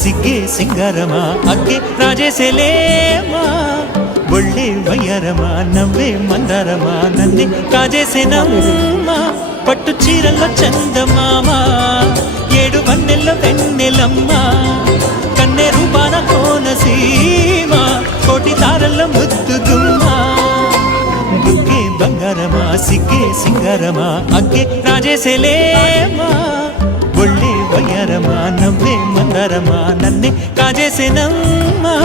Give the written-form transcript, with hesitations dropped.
సిగ్గే సింగారమా అగ్గే రాజేసేలేమా ఒళ్ళే వయ్యారమా నవ్వే మందారమా నన్నే కాజేసేనమ్మా పట్టు చీరల్లో చందమామా ఏడు వన్నెల్లో వెన్నెలమ్మా కన్నె రూపాన కోనసీమ కోటి తారల్లో ముద్దుగుమ్మా బుగ్గే బంగారమా సిగ్గే సింగారమా అగ్గే రాజేసేలేమా ఒళ్ళే వయ్యారమా నవ్వే మందారమా నన్నే కాజేసేనమ్మా